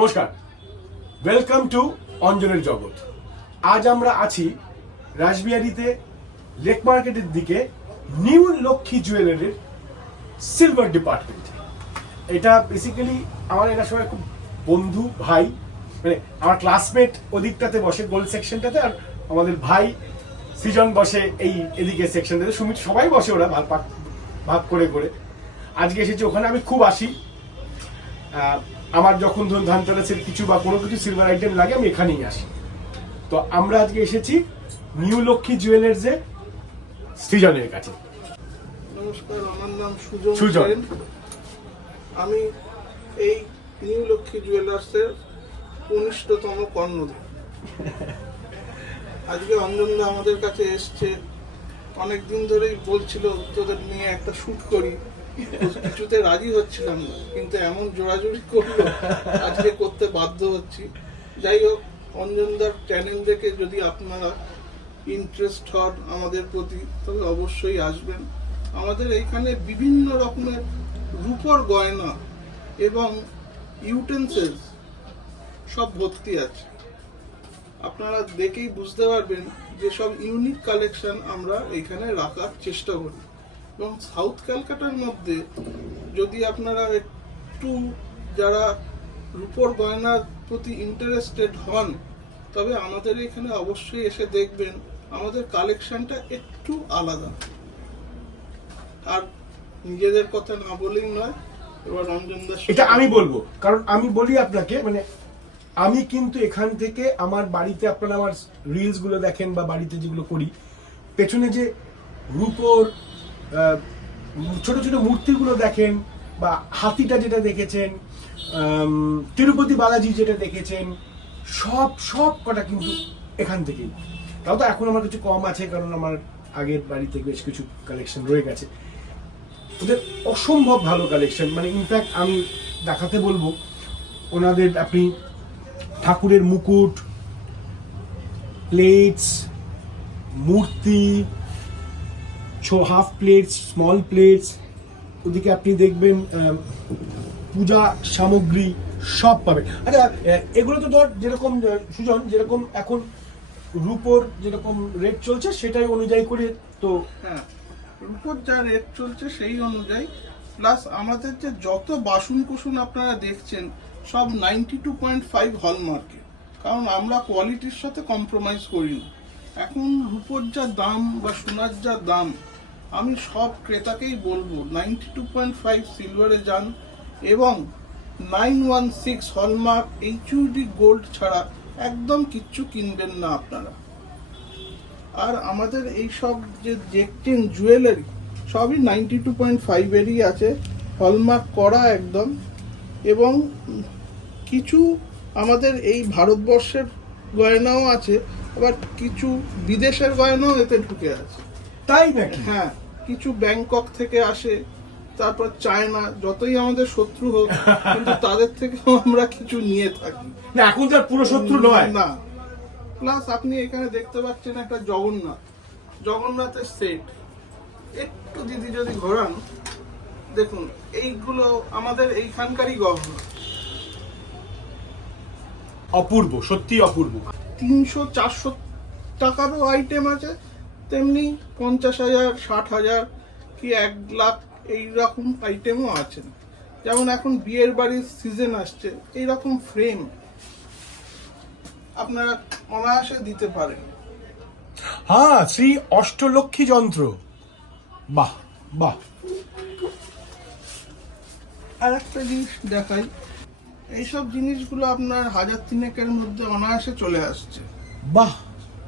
নমস্কার, welcome to অঞ্জনের জগৎ। আজ আমরা আছি রাসবিহারীতে লেক মার্কেটের দিকে নিউ লক্ষ্মী জুয়েলারির সিলভার ডিপার্টমেন্টে। এটা বেসিক্যালি আমার এটা সবাই খুব বন্ধু ভাই, মানে আমার ক্লাসমেট ওদিকটাতে বসে গোল্ড সেকশনটাতে, আর আমাদের ভাই সৃজন বসে এই এদিকে সেকশনটাতে, সুমিত, সবাই বসে ওরা ভাগ করে করে। আজকে এসেছি ওখানে, আমি খুব আসি, আমার যখন ধরুন ধানতেরাসের কিছু বা কোনো কিছু সিলভার আইটেম লাগে আমি এখানেই আসি। তো আমরা আজকে এসেছি নিউ লক্ষ্মী জুয়েলার্সে সৃজনের কাছে। নমস্কার, আমার নাম সুজন। আমি এই নিউ লক্ষ্মী জুয়েলার্সের ১৯তম কর্ণধার। আজকে অঞ্জনদা আমাদের কাছে এসছে, অনেকদিন ধরেই বলছিল তোদের নিয়ে একটা শুট করি, কিছুতে রাজি হচ্ছিলাম না, কিন্তু এমন জোরাজুরি করলো আজকে করতে বাধ্য হচ্ছি। যাই হোক, অঞ্জনদার চ্যানেল দেখে যদি আপনারা ইন্টারেস্ট হন আমাদের প্রতি, তবে অবশ্যই আসবেন। আমাদের এইখানে বিভিন্ন রকমের রূপোর গয়না এবং ইউটেন্সিলস সব ভর্তি আছে। আপনারা দেখেই বুঝতে পারবেন যে সব ইউনিক কালেকশন আমরা এখানে রাখার চেষ্টা করি। এবং সাউথ ক্যালকাটার মধ্যে যদি আপনারা একটু যারা রূপোর গয়নার প্রতি ইন্টারেস্টেড হন, তবে আমাদের এখানে অবশ্যই এসে দেখবেন। আমাদের কালেকশনটা একটু আলাদা। আর নিজেদের কথা না বলেই নয়, এবার রঞ্জন দাস এটা আমি বলবো, কারণ আমি বলি আপনাকে, মানে আমি কিন্তু এখান থেকে আমার বাড়িতে, আপনারা আমার রিলস গুলো দেখেন বা বাড়িতে যেগুলো করি, পেছনে যে রূপোর ছোট ছোট মূর্তিগুলো দেখেন, বা হাতিটা যেটা দেখেছেন, তিরুপতি বালাজি যেটা দেখেছেন, সব কটা কিন্তু এখান থেকেই। তাও তো এখন আমার কিছু কম আছে, কারণ আমার আগের বাড়ি থেকে বেশ কিছু কালেকশন রয়ে গেছে। ওদের অসম্ভব ভালো কালেকশন, মানে ইনফ্যাক্ট আমি দেখাতে বলবো ওনাদের। আপনি ঠাকুরের মুকুট, প্লেটস, মূর্তি, হাফ প্লেটস, স্মল প্লেটস, ওদিকে আপনি দেখবেন পূজা সামগ্রী সব পাবেন। আচ্ছা, এগুলো তো ধর যেরকম সুজন, যেরকম এখন রূপোর যেরকম রেট চলছে সেটাই অনুযায়ী করে তো। হ্যাঁ, রূপোর যা রেট চলছে সেই অনুযায়ী, প্লাস আমাদের যে যত বাসন কুসুন আপনারা দেখছেন সব 92.5 হলমার্কের, কারণ আমরা কোয়ালিটির সাথে কম্প্রোমাইজ করি না। এখন রূপোর যা দাম বা সোনার যা দাম, আমি সব ক্রেতাকেই বলবো 92.5 সিলভারে যান, এবং 916 হলমার্ক HUD গোল্ড ছাড়া একদম কিচ্ছু কিনবেন না আপনারা। আর আমাদের এই সব যে দেখছেন জুয়েলারি সবই 92.5-এরই আছে, হলমার্ক করা একদম। এবং কিছু আমাদের এই ভারতবর্ষের গয়নাও আছে, আবার কিছু বিদেশের গয়নাও এতে ঢুকে আছে। তাই নাকি? হ্যাঁ, কিছু ব্যাংকক থেকে আসে, তারপর চায়না, যতই আমাদের শত্রু হোক কিন্তু তাদের থেকেও আমরা কিছু নিয়ে থাকি না, এখন তার পুরো শত্রু নয় না। প্লাস আপনি এখানে দেখতে পাচ্ছেন একটা জগন্নাথের সেট, একটু দিদি যদি ঘোরান, দেখুন এইগুলো আমাদের এইখানকারই গহনা। অপূর্ব, সত্যি অপূর্ব। 300-400 টাকারও আইটেম আছে, তেমনি 50,000, 60,000 কি 1 লাখ এইরকম আইটেমও আছে। যেমন এখন বিয়ের বাড়ির সিজন আসছে, এইরকম ফ্রেম আপনারা অনায়াসে দিতে পারেন। হ্যাঁ, শ্রী অষ্টলক্ষ্মী যন্ত্র, বাহ বাহ। আর একটা জিনিস দেখাই, এইসব জিনিসগুলো আপনার 1,000-3 মধ্যে অনায়াসে চলে আসছে। বাহ।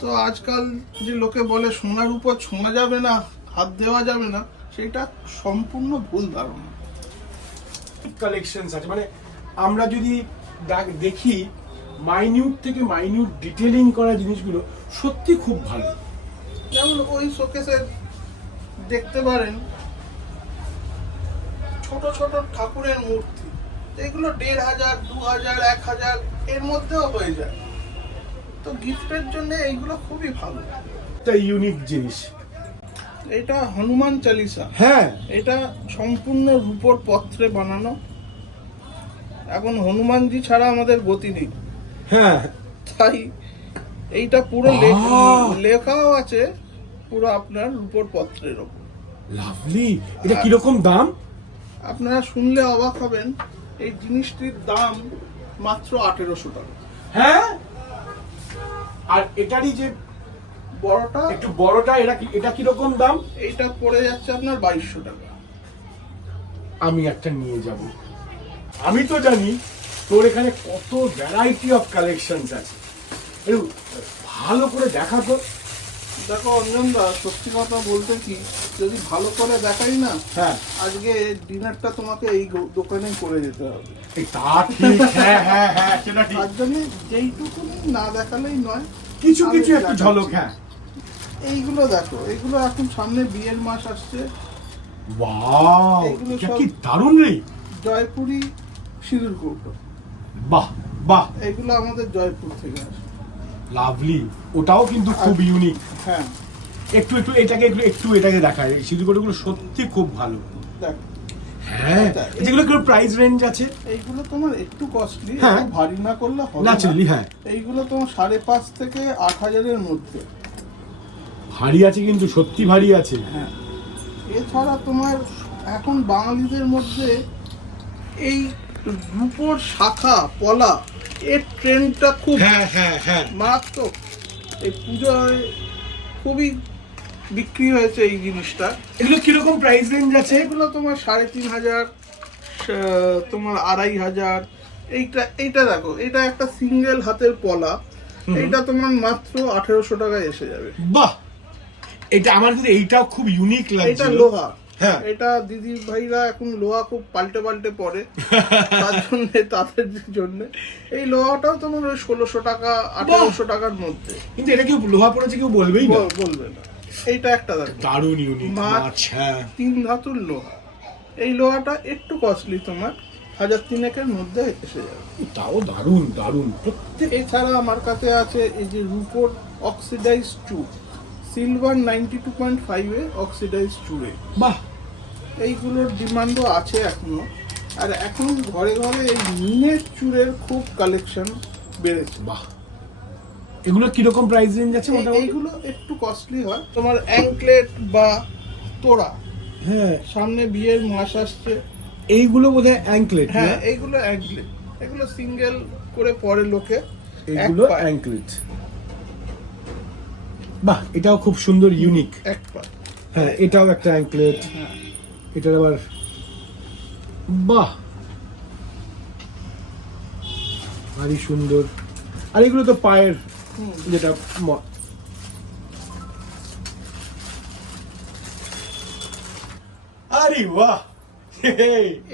তো আজকাল যে লোকে বলে সোনার উপর ছোঁয়া যাবে না, হাত দেওয়া যাবে না, সেটা সম্পূর্ণ ভুল ধারণা। কালেকশনস আছে, মানে আমরা যদি দেখি মাইনিউট থেকে মাইনিউট ডিটেলিং করা জিনিসগুলো সত্যি খুব ভালো। যেমন ওই শোকেসে দেখতে পারেন ছোট ছোট ঠাকুরের মূর্তি, এগুলো 1,500, 2,000, 1,000 এর মধ্যেও হয়ে যায়। তো গিফটের জন্য এইগুলো খুবই ভালো। একটা ইউনিক জিনিস। এটা হনুমান চালিসা। হ্যাঁ, এটা সম্পূর্ণ রূপোর পত্রে বানানো, এখন হনুমানজি ছাড়া আমাদের গতি নেই, হ্যাঁ তাই এইটা পুরো বাহ! লেখাও আছে পুরো আপনার রূপোর পত্রের ওপর। লাভলি। এটা কিরকম দাম? আপনারা শুনলে অবাক হবেন, এই জিনিসটির দাম মাত্র 1800 টাকা। হ্যাঁ, আর এটারই যে বড়টা একটু বড়টা, এটা কিরকম দাম? এইটা পড়ে যাচ্ছে আপনার 2200 টাকা। আমি একটা নিয়ে যাব। আমি তো জানি তোর এখানে কত ভ্যারাইটি অফ কালেকশনস আছে, একটু ভালো করে দেখা তো। দেখো অঞ্জনদা, সত্যি কথা বলতে কি, যদি ভালো করে দেখাই না, হ্যাঁ আজকে ডিনারটা তোমাকে এই দোকানেই করে যেতে হবে। এই তা ঠিক, হ্যাঁ হ্যাঁ হ্যাঁ সেটা ঠিক। তার জন্য যেইটুকুনি না দেখালেই নয়, কিছু আমি কিছু একটু দেখাচ্ছি। ঝলক, হ্যাঁ। এইগুলো দেখো, এগুলো এখন সামনে বিয়ের মাস আসছে, ওয়াও, এগুলো এটা সব- কি দারুণ রে। জয়পুরি সিঁদুর কৌটো, বাহ বাহ, এগুলো আমাদের জয়পুর থেকে আসে। লাভলি। ওটাও কিন্তু খুব ইউনিক। হ্যাঁ একটু একটু এটাকে এটাকে দেখায়, সিঁদুরগুলো সত্যি খুব ভালো। দেখো, হ্যাঁ, আচ্ছা, যেগুলো কি প্রাইস রেঞ্জ আছে? এইগুলো তোমার একটু কস্টলি, হ্যাঁ। ভারী না করলে হবে না। ন্যাচারালি, হ্যাঁ। এইগুলো তোমার 5.5 থেকে 8,000-এর মধ্যে। ভারী আছে, কিন্তু সত্যি ভারী আছে। হ্যাঁ, এছাড়া তোমার এখন বাঙালিদের মধ্যে এই রূপোর শাখা পলা এর ট্রেন্ডটা খুব হ্যাঁ হ্যাঁ হ্যাঁ। মারাত্মক। এই পুজোয় খুবই বিক্রি হয়েছে এই জিনিসটা। এগুলো কিরকম প্রাইস রেঞ্জ আছে? এগুলো তোমার 3,500, তোমার 2,500। এইটা দেখো, এটা একটা সিঙ্গেল হাতের পলা, এইটা তোমার মাত্র 1800 টাকায় এসে যাবে। বাহ, এটা আমার কিন্তু এইটাও খুব ইউনিক এটা লাগছে। লোহা। হ্যাঁ। এটা দিদি ভাইরা এখন লোহা খুব পাল্টে পাল্টে পড়ে, তার জন্য তাদের জন্য এই লোহাটাও তোমার ওই 1600 টাকা 1800 টাকার মধ্যে। কিন্তু এটা কেউ লোহা পড়েছে কেউ বলবেই না। বলবে না। এইটা একটা দেখো, দারুণ ইউনিক মাছ। মাছ, হ্যাঁ। 3 ধাতুর লোহা। এই লোহাটা একটু কস্টলি, তোমার 1,300-এর মধ্যে এসে যাবে। তাও দারুণ দারুণ প্রত্যেক। এছাড়া আমার কাছে আছে এই যে রূপোর অক্সিডাইজ চুর, সিলভার 92.5-এ অক্সিডাইজ চুরে। বাহ, এইগুলোর ডিমান্ডও আছে এখনো। আর এখন ঘরে ঘরে এই মিনের চুরের খুব কালেকশন বেড়েছে। বাহ, এগুলো কিরকম প্রাইস রেঞ্জ আছে মোটামুটি? এইগুলো একটু কস্টলি হয়, তোমার অ্যাঙ্কলেট বা তোড়া। হ্যাঁ, সামনে বিয়ের মাস আসছে। এইগুলো বোধহয় অ্যাঙ্কলেট। হ্যাঁ, এইগুলো অ্যাঙ্কলেট, এগুলো সিঙ্গেল করে পরে লোকে। এগুলো এক পা, অ্যাঙ্কলেট। বাহ, এটাও খুব সুন্দর ইউনিক। এক পা। হ্যাঁ, এটাও একটা অ্যাঙ্কলেট। হ্যাঁ, এটার আবার বাহ, ভারী সুন্দর। আর এগুলো তো পায়ের, হুম। যেটা আরে বাহ,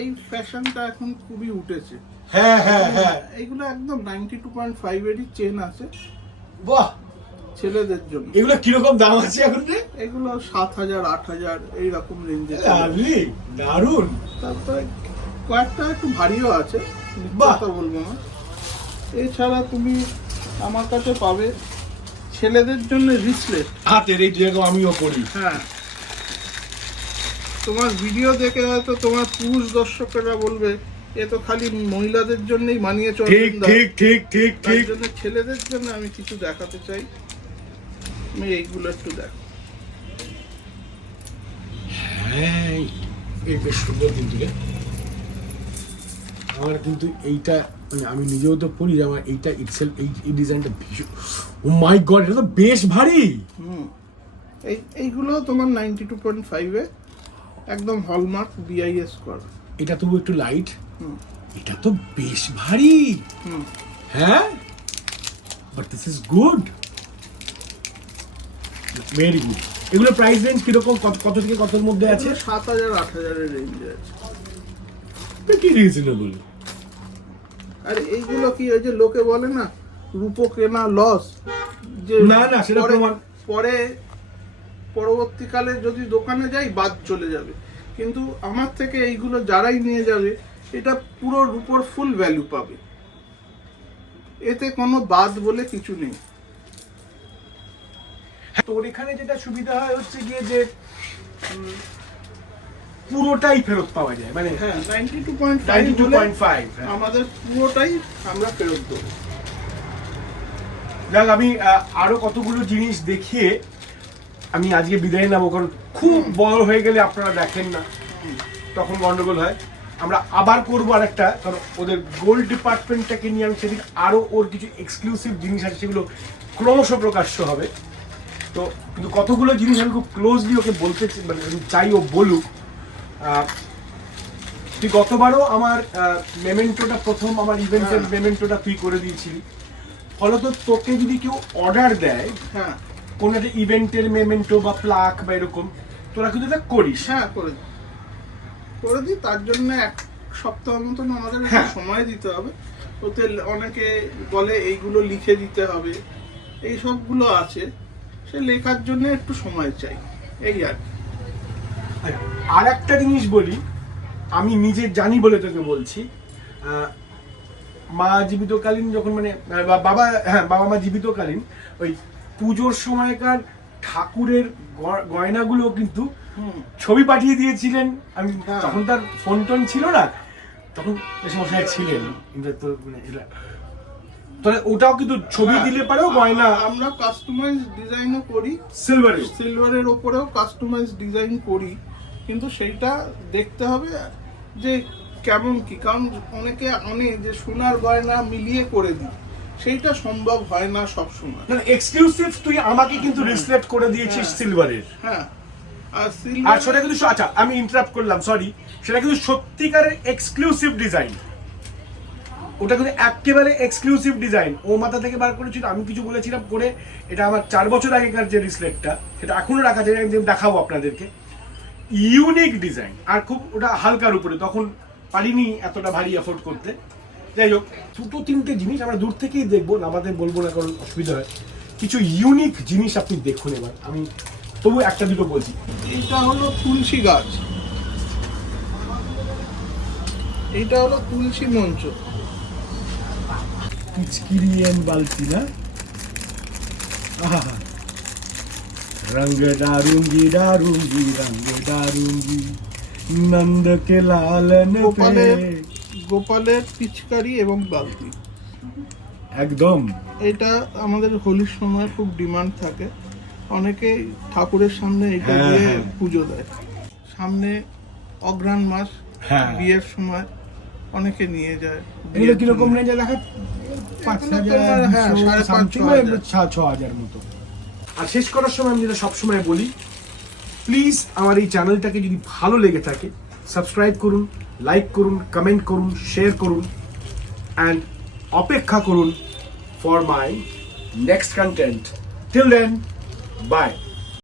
এই ফ্যাশনটা এখন খুবই উঠেছে। হ্যাঁ হ্যাঁ হ্যাঁ, এইগুলো একদম 92.5-এরই চেন আছে বাহ। ছেলেদের জন্য। এগুলো কিরকম দাম আছে এখন রে? এগুলো 7,000 8,000 এইরকম রেঞ্জে। লাভলি, দারুণ। তারপরে কয়েকটা একটু ভারীও আছে, বাহ। কথা বলবো না। এছাড়া তুমি আমার কাছে পাবে ছেলেদের জন্য রিসলেট। হাতের এই যেরকম আমিও করি। হ্যাঁ, তোমার ভিডিও দেখে হয়তো তোমার পুরুষ দর্শকেরা বলবে এ তো খালি মহিলাদের জন্যই মানিয়ে ঠিক চলে। ঠিক ঠিক ঠিক তার ঠিক। জন্য ছেলেদের জন্য আমি কিছু দেখাতে চাই। আমি এইগুলো একটু দেখো। হ্যাঁ, এই বেশ সুন্দর কিন্তু রে। আমার কিন্তু এইটা, মানে আমি নিজেও তো পড়ি, আমার এইটা ইটসেলফ, এই ডিজাইনটা ভীষণ, ও মাই গড, এটা তো বেশ ভারী। এইগুলো তোমার 92.5-এ একদম হলমার্ক BIS করা। এটা তবু একটু লাইট। হুম। এটা তো বেশ ভারী। হুম। হ্যাঁ, but this is good, very good. এগুলো প্রাইস রেঞ্জ কিরকম, কত থেকে কতর মধ্যে আছে? 7,000 8,000-এর রেঞ্জে আছে। কি রিজনেবল। আর এইগুলো কি ওই যে লোকে বলে না রূপো কেনা লস, যে না, না, সেটা প্রমাণ। পরে পরবর্তীকালে যদি দোকানে যাই বাদ চলে যাবে, কিন্তু আমার থেকে এইগুলো যারাই নিয়ে যাবে এটা পুরো রূপোর ফুল ভ্যালু পাবে, এতে কোনো বাদ বলে কিছু নেই। তোর এখানে যেটা সুবিধা হয় হচ্ছে গিয়ে যে পুরোটাই ফেরত পাওয়া যায়, মানে হ্যাঁ 92.5 92.5 আমাদের পুরোটাই আমরা ফেরত দেবো। দেখ আমি আরো কতগুলো জিনিস দেখিয়ে আমি আজকে বিদায় নেবো, কারণ খুব বড় হয়ে গেলে আপনারা দেখেন না, তখন গন্ডগোল হয়। আমরা আবার করবো আরেকটা, কারণ ওদের গোল্ড ডিপার্টমেন্টটাকে নিয়ে আমি সেদিন আরো ওর কিছু এক্সক্লুসিভ জিনিস আছে, সেগুলো ক্রমশ প্রকাশ্য হবে। তো কিন্তু কতগুলো জিনিস আমি খুব ক্লোজলি ওকে বলতে মানে আমি চাই ও বলুক। তুই গতবারও আমার মেমেন্টোটা, প্রথম আমার ইভেন্টের মেমেন্টোটা তুই করে দিয়েছিলি। ফলত তোকে যদি কেউ অর্ডার দেয় হ্যাঁ কোন একটা ইভেন্টের মেমেন্টো বা প্লাক বা এরকম, তোরা কিন্তু এটা করিস। হ্যাঁ করে দিই। তার জন্য 1 সপ্তাহ মতন আমাদের একটু হ্যাঁ। সময় দিতে হবে। ওতে অনেকে বলে এইগুলো লিখে দিতে হবে, এই সবগুলো আছে, সে লেখার জন্য একটু সময় চাই, এই আর কি। আর একটা জিনিস বলি, আমি নিজে জানি বলে তোকে বলছি। মা জীবিতকালীন যখন মানে বাবা মা জীবিতকালীন ওই পুজোর সময়কার ঠাকুরের গয়নাগুলো কিন্তু ছবি পাঠিয়ে দিয়েছিলেন। আমি হ্যাঁ। তখন তার ফোন টোন ছিল না, তখন সমস্যায় ছিলেন, কিন্তু তোর মানে এটা তাহলে ওটাও কিন্তু ছবি দিলে পারেও গয়না আমরা কাস্টমাইজ ডিজাইনও করি, সিলভারের ওপরেও কাস্টমাইজ ডিজাইন করি, কিন্তু সেইটা দেখতে হবে যে কেমন কি, কারণ অনেকে আনে যে সোনার গয়না মিলিয়ে করে দিই, সেইটা সম্ভব হয় না সব সময়। এক্সক্লুসিভ তুই আমাকে কিন্তু রিসলেক্ট করে দিয়েছিস সিলভারের। হ্যাঁ আর আর সেটা কিন্তু আচ্ছা আমি ইন্টারাপ্ট করলাম, সরি, সেটা কিন্তু সত্যিকারের এক্সক্লুসিভ ডিজাইন। ওটা কিন্তু একেবারে এক্সক্লুসিভ ডিজাইন, ও মাথা থেকে বার করেছিল, আমি কিছু বলেছিলাম করে। এটা আমার 4 বছর আগেকার যে রিসলেক্টটা, সেটা এখনো রাখা যায়, একদিন দেখাবো আপনাদেরকে। ইউনিক ডিজাইন, আর খুব ওটা হালকার উপরে, তখন পারিনি এতটা ভারী এফোর্ড করতে। যাই হোক, 2-3টে জিনিস আমরা দূর থেকেই দেখবো, আমাদের বলবো না কারণ অসুবিধা হয়। কিছু ইউনিক জিনিস আপনি দেখুন এবার, আমি তবু একটা দুটো বলছি। এইটা হলো তুলসী গাছ, এইটা হলো তুলসী মঞ্চ। पिचकिरियन बाल्टी ना, रंग डारूंगी डारूंगी रंग डारूंगी नंद के लालन पे। গোপালের পিচকারি এবং বালতি একদম। এটা আমাদের হোলির সময় খুব ডিমান্ড থাকে, অনেকে ঠাকুরের সামনে এটা হ্যাঁ, দিয়ে হ্যাঁ। পুজো দেয়। সামনে অগ্রহায়ণ মাস, হ্যাঁ। বিয়ের সময় অনেকে নিয়ে যায়। এগুলো কিরকম নেই যা দেখা 5,000, হ্যাঁ, 5,500, something, 6,000 মতো। আর শেষ করার সময় আমি যেটা সবসময় বলি, প্লিজ আমার এই চ্যানেলটাকে যদি ভালো লেগে থাকে সাবস্ক্রাইব করুন, লাইক করুন, কমেন্ট করুন, শেয়ার করুন, অ্যান্ড অপেক্ষা করুন for my next content. Till then, by.